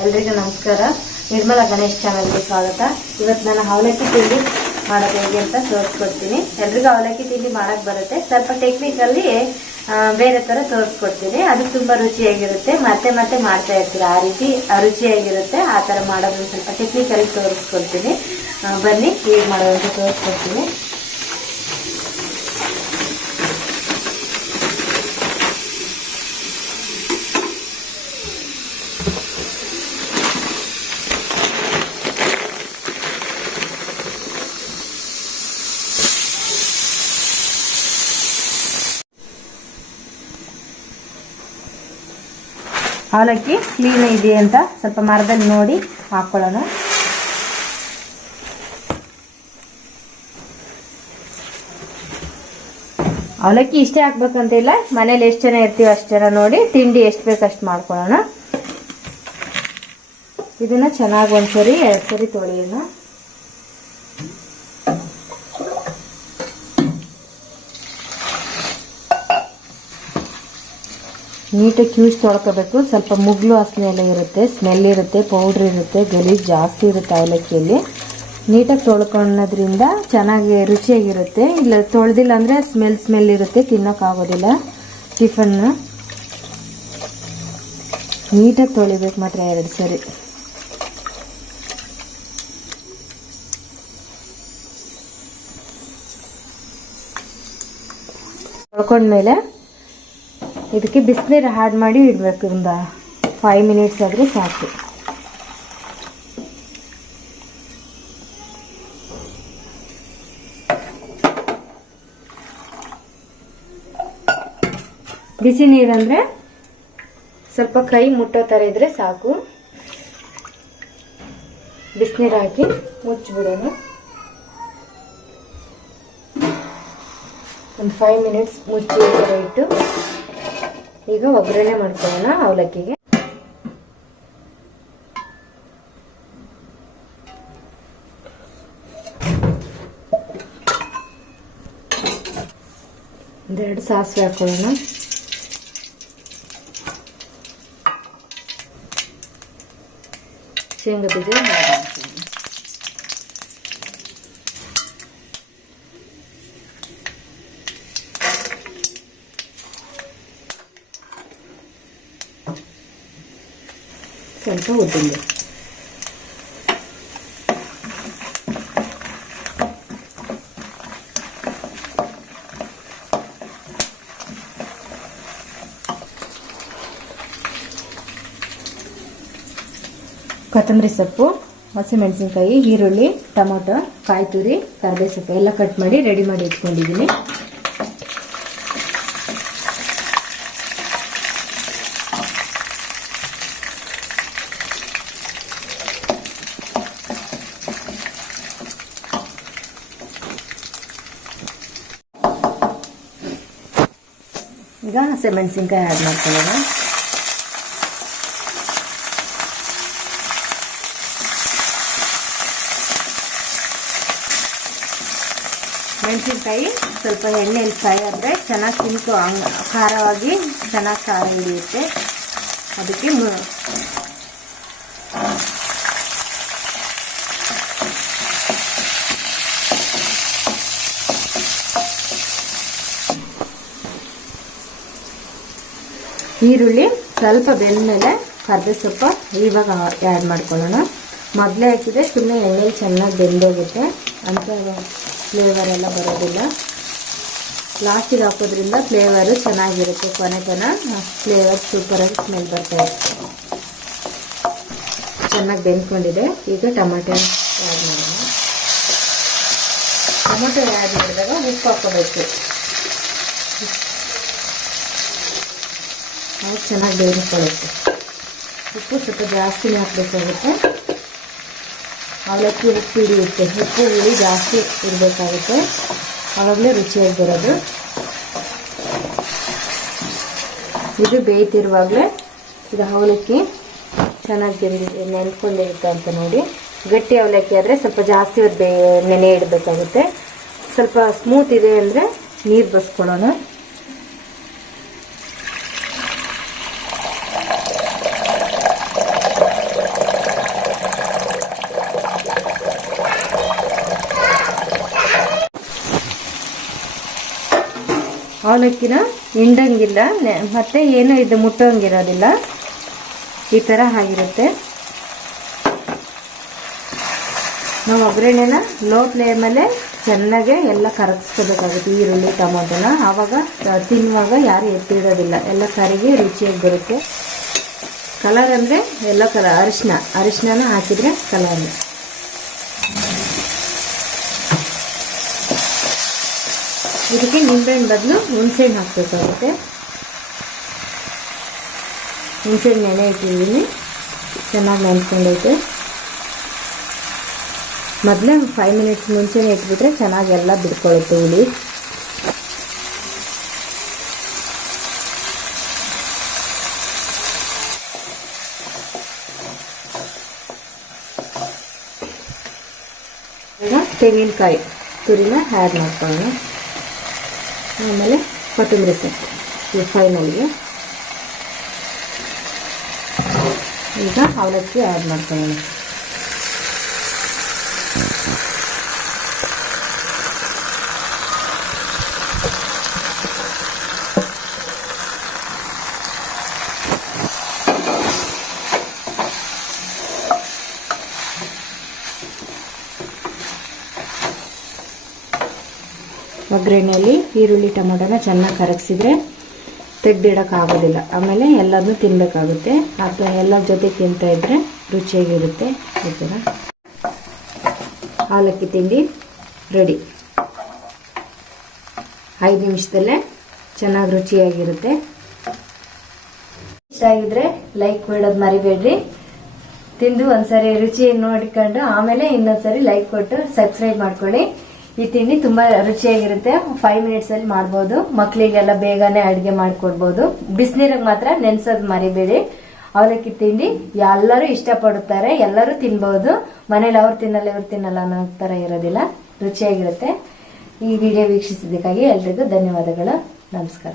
ಎಲ್ರಿಗೂ ನಮಸ್ಕಾರ. ನಿರ್ಮಲಾ ಗಣೇಶ್ ಚಾನಲ್ಗೆ ಸ್ವಾಗತ. ಇವತ್ತು ನಾನು ಅವಲಕ್ಕಿ ತಿಂಡಿ ಮಾಡೋದು ಹೇಗೆ ಅಂತ ತೋರಿಸ್ಕೊಡ್ತೀನಿ. ಎಲ್ರಿಗೂ ಅವಲಕ್ಕಿ ತಿಂಡಿ ಮಾಡಕ್ ಬರುತ್ತೆ. ಸ್ವಲ್ಪ ಟೆಕ್ನಿಕಲ್ಲಿ ಬೇರೆ ತರ ತೋರಿಸ್ಕೊಡ್ತೀನಿ. ಅದು ತುಂಬಾ ರುಚಿಯಾಗಿರುತ್ತೆ. ಮತ್ತೆ ಮತ್ತೆ ಮಾಡ್ತಾ ಇರ್ತೀರ? ಆ ರೀತಿ ರುಚಿಯಾಗಿರುತ್ತೆ. ಆ ತರ ಮಾಡೋದನ್ನ ಸ್ವಲ್ಪ ಟೆಕ್ನಿಕಲ್ಲಿ ತೋರಿಸ್ಕೊಡ್ತೀನಿ. ಬನ್ನಿ, ಹೇಗೆ ಮಾಡೋದಂತ ತೋರಿಸ್ಕೊಡ್ತೀನಿ. ಅವಲಕ್ಕಿ ಕ್ಲೀನ್ ಇದೆ ಅಂತ ಸ್ವಲ್ಪ ಮರದಲ್ಲಿ ನೋಡಿ ಹಾಕೊಳ್ಳೋಣ. ಅವಲಕ್ಕಿ ಇಷ್ಟೇ ಹಾಕ್ಬೇಕಂತ ಇಲ್ಲ, ಮನೇಲಿ ಎಷ್ಟು ಜನ ಇರ್ತೀವಿ ಅಷ್ಟು ಜನ ನೋಡಿ ತಿಂಡಿ ಎಷ್ಟು ಬೇಕು ಅಷ್ಟು ಮಾಡ್ಕೊಳ್ಳೋಣ. ಇದನ್ನ ಚೆನ್ನಾಗಿ ಒಂದ್ಸರಿ, ಎರಡು ಸರಿ ತೊಳೆಯೋಣ. ನೀಟಾಗಿ ಕ್ಯೂಸ್ ತೊಳ್ಕೋಬೇಕು. ಸ್ವಲ್ಪ ಮುಗ್ಲು ವಾಸನೆ ಎಲ್ಲ ಇರುತ್ತೆ ಸ್ಮೆಲ್ ಇರುತ್ತೆ ಪೌಡ್ರ್ ಇರುತ್ತೆ, ಗಲೀಜು ಜಾಸ್ತಿ ಇರುತ್ತೆ ಅವಲಕ್ಕಿಯಲ್ಲಿ ನೀಟಾಗಿ ತೊಳ್ಕೊಳ್ಳೋದ್ರಿಂದ ಚೆನ್ನಾಗಿ ರುಚಿಯಾಗಿರುತ್ತೆ. ಇಲ್ಲ, ತೊಳೆದಿಲ್ಲ ಅಂದರೆ ಸ್ಮೆಲ್ ಸ್ಮೆಲ್ ಇರುತ್ತೆ ತಿನ್ನೋಕ್ಕಾಗೋದಿಲ್ಲ ಟಿಫನ್ನು ನೀಟಾಗಿ ತೊಳಿಬೇಕು ಮಾತ್ರ ಎರಡು ಸರಿ. ತೊಳ್ಕೊಂಡ್ಮೇಲೆ ಇದಕ್ಕೆ ಬಿಸಿನೀರು ಆ್ಯಡ್ ಮಾಡಿ ಇಡಬೇಕು. ಒಂದು ಫೈವ್ ಮಿನಿಟ್ಸ್ ಆದರೆ ಸಾಕು. ಬಿಸಿ ನೀರಂದ್ರೆ ಸ್ವಲ್ಪ ಕೈ ಮುಟ್ಟೋ ಥರ ಇದ್ರೆ ಸಾಕು. ಬಿಸಿನೀರು ಹಾಕಿ ಮುಚ್ಚಿಬಿಡೋಣ. ಒಂದು ಫೈವ್ ಮಿನಿಟ್ಸ್ ಮುಚ್ಚಿ ಇಟ್ಟು ಈಗ ಒಗ್ಗರಣೆ ಮಾಡ್ಕೊಳ್ಳೋಣ ಅವಲಕ್ಕಿಗೆ. ಒಂದೆರಡು ಸಾಸಿವೆ ಹಾಕೊಳ್ಳೋಣ. ಶೇಂಗಾ ಬೀಜ ಸ್ವಲ್ಪ ಉದ್ದಿನ ಕೊತ್ತಂಬರಿ ಸೊಪ್ಪು ಹಸಿಮೆಣಸಿನ್ಕಾಯಿ ಈರುಳ್ಳಿ ಟೊಮೊಟೊ ಕಾಯಿ ತುರಿ ಕರಿಬೇವು ಸೊಪ್ಪು ಎಲ್ಲ ಕಟ್ ಮಾಡಿ ರೆಡಿ ಮಾಡಿ ಇಟ್ಕೊಂಡಿದ್ದೀನಿ ಈಗ ಹಸಿಮೆಣಸಿನ್ಕಾಯಿ ಆ್ಯಡ್ ಮಾಡ್ಕೊಳ್ಳೋಣ. ಮೆಣಸಿನ್ಕಾಯಿ ಸ್ವಲ್ಪ ಎಣ್ಣೆಯಲ್ಲಿ ಫ್ರೈ ಆದರೆ ಚೆನ್ನಾಗಿ ತಿಂತು ಖಾರವಾಗಿ ಚೆನ್ನಾಗಿ ಖಾರ ಹಿಡಿಯುತ್ತೆ. ಅದಕ್ಕೆ ಈರುಳ್ಳಿ, ಸ್ವಲ್ಪ ಬೆಂದಮೇಲೆ ಕರ್ಬೇವು ಸೊಪ್ಪು ಇವಾಗ ಆ್ಯಡ್ ಮಾಡ್ಕೊಳ್ಳೋಣ. ಮೊದಲೇ ಹಾಕಿದ್ರೆ ಸುಮ್ಮನೆ ಎಣ್ಣೆಲಿ ಚೆನ್ನಾಗಿ ಬೆಂದೋಗುತ್ತೆ. ಅಂತ ಫ್ಲೇವರ್ ಎಲ್ಲ ಬರೋದಿಲ್ಲ. ಲಾಸ್ಟಿಗೆ ಹಾಕೋದ್ರಿಂದ ಫ್ಲೇವರು ಚೆನ್ನಾಗಿರುತ್ತೆ ಕೊನೆ ತನ. ಫ್ಲೇವರ್ ಸೂಪರಾಗಿ ಸ್ಮೆಲ್ ಬರ್ತಾ ಇರುತ್ತೆ. ಚೆನ್ನಾಗಿ ಬೆಂದ್ಕೊಂಡಿದೆ. ಈಗ ಟೊಮೆಟೊ ಆ್ಯಡ್ ಮಾಡೋಣ. ಟೊಮೆಟೊ ಆ್ಯಡ್ ಮಾಡಿದಾಗ ಉಪ್ಪು ಹಾಕೋಬೇಕು ಅವಾಗ ಚೆನ್ನಾಗಿ ಬೇಯಿಸ್ಕೊಳ್ಳುತ್ತೆ. ಉಪ್ಪು ಸ್ವಲ್ಪ ಜಾಸ್ತಿನೇ ಹಾಕಬೇಕಾಗುತ್ತೆ. ಅವಲಕ್ಕಿ ಉಪ್ಪು ಹಿಡಿಯುತ್ತೆ. ಉಪ್ಪು ಹುಳಿ ಜಾಸ್ತಿ ಇರಬೇಕಾಗುತ್ತೆ ಅವಾಗಲೇ ರುಚಿಯಾಗಿ ಬರೋದು. ಇದು ಬೇಯ್ತಿರುವಾಗಲೇ ಇದು ಅವಲಕ್ಕಿ ಚೆನ್ನಾಗಿ ನೆನ್ಕೊಂಡಿರುತ್ತೆ ಅಂತ ನೋಡಿ. ಗಟ್ಟಿ ಅವಲಕ್ಕಿ ಆದರೆ ಸ್ವಲ್ಪ ಜಾಸ್ತಿ ಹೊತ್ತು ಬೇ, ನೆನೆ ಇಡಬೇಕಾಗುತ್ತೆ. ಸ್ವಲ್ಪ ಸ್ಮೂತ್ ಇದೆ ಅಂದರೆ ನೀರು ಬಸ್ಕೊಳ್ಳೋಣ. ಅವಲಕ್ಕಿನ ಹಿಂಡಂಗಿಲ್ಲ ಮತ್ತೆ ಏನು ಇದು ಮುಟ್ಟೋಂಗಿರೋದಿಲ್ಲ. ಈ ಥರ ಆಗಿರುತ್ತೆ. ನಾವು ಒಗ್ಗರಣೆನ ಲೋ ಫ್ಲೇಮಲ್ಲೇ ಚೆನ್ನಾಗೆ ಎಲ್ಲ ಕರಗಿಸ್ಕೋಬೇಕಾಗುತ್ತೆ, ಈರುಳ್ಳಿ, ಟೊಮೊಟೊನ. ಆವಾಗ ತಿನ್ನುವಾಗ ಯಾರು ಎತ್ತಿಡೋದಿಲ್ಲ. ಎಲ್ಲ ಕರಿಗೆ ರುಚಿಯಾಗಿ ಬರುತ್ತೆ. ಕಲರ್ ಅಂದರೆ ಎಲ್ಲ ಕಲರ್ ಅರಿಶಿನ ಅರಿಶಿನ ಹಾಕಿದರೆ ಕಲರ್ ಇದಕ್ಕೆ ನಿಂಬೆಹಣ್ಣು ಬದಲು ಹುಣಸೆಹಣ್ಣು ಹಾಕಬೇಕಾಗುತ್ತೆ ಹುಣಸೆಹಣ್ಣು ನೆನೆ ಇಟ್ಟಿದ್ದೀನಿ. ಚೆನ್ನಾಗಿ ನೆನ್ಸ್ಕೊಂಡೈತೆ. ಮೊದಲೇ ಫೈವ್ ಮಿನಿಟ್ಸ್ ಮುಂಚೆನೇ ಇಟ್ಬಿಟ್ರೆ ಚೆನ್ನಾಗಿ ಎಲ್ಲ ಬಿಡ್ಕೊಳ್ಳುತ್ತೆ ಹುಳಿ. ಈಗ ತೆಂಗಿನಕಾಯಿ ತುರಿನ ಆ್ಯಡ್ ಮಾಡ್ಕೊಳ್ಳೋಣ. ಆಮೇಲೆ ಕೊತ್ತಂಬರಿ ಸೊಪ್ಪು. ಫೈನಲ್ಗೆ ಈಗ ಅವಲಕ್ಕಿ ಆ್ಯಡ್ ಮಾಡ್ಕೊಳ್ಳೋಣ. ಒಗ್ಗರಣೆಯಲ್ಲಿ ಈರುಳ್ಳಿ ಟೊಮೊಟೊನ ಚೆನ್ನಾಗಿ ಕರಗಿಸಿದ್ರೆ ತೆಗ್ದಿಡೋಕ್ಕಾಗೋದಿಲ್ಲ ಆಮೇಲೆ ಎಲ್ಲದನ್ನೂ ತಿನ್ನಬೇಕಾಗುತ್ತೆ ಅಥವಾ ಎಲ್ಲ ಜೊತೆ ತಿಂತಾ ಇದ್ರೆ ರುಚಿಯಾಗಿರುತ್ತೆ. ಈ ಥರ ಅವಲಕ್ಕಿ ತಿಂಡಿ ರೆಡಿ. ಐದು ನಿಮಿಷದಲ್ಲೇ ಚೆನ್ನಾಗಿ ರುಚಿಯಾಗಿರುತ್ತೆ. ಇಷ್ಟ ಆಗಿದ್ರೆ ಲೈಕ್ ಮಾಡೋದು ಮರಿಬೇಡ್ರಿ. ತಿಂದು ಒಂದ್ಸರಿ ರುಚಿ ನೋಡಿಕೊಂಡು ಆಮೇಲೆ ಇನ್ನೊಂದ್ಸರಿ ಲೈಕ್ ಕೊಟ್ಟು ಸಬ್ಸ್ಕ್ರೈಬ್ ಮಾಡ್ಕೊಳ್ಳಿ. ಈ ತಿಂಡಿ ತುಂಬಾ ರುಚಿಯಾಗಿರುತ್ತೆ. ಫೈವ್ ಮಿನಿಟ್ಸ್ ಅಲ್ಲಿ ಮಾಡ್ಬೋದು. ಮಕ್ಕಳಿಗೆಲ್ಲ ಬೇಗನೆ ಅಡಿಗೆ ಮಾಡಿಕೊಡ್ಬೋದು. ಬಿಸಿನೀರಿಗೆ ಮಾತ್ರ ನೆನ್ಸೋದ್ ಮರಿಬೇಡಿ. ಅವಲಕ್ಕಿ ತಿಂಡಿ ಎಲ್ಲರೂ ಇಷ್ಟಪಡುತ್ತಾರೆ. ಎಲ್ಲರೂ ತಿನ್ಬಹುದು ಮನೇಲಿ ಅವ್ರು ತಿನ್ನಲ್ಲ, ಇವ್ರು ತಿನ್ನಲ್ಲ ಅನ್ನೋ ತರ ಇರೋದಿಲ್ಲ. ರುಚಿಯಾಗಿರುತ್ತೆ. ಈ ವಿಡಿಯೋ ವೀಕ್ಷಿಸಿದ್ದಕ್ಕಾಗಿ ಎಲ್ರಿಗೂ ಧನ್ಯವಾದಗಳು. ನಮಸ್ಕಾರ.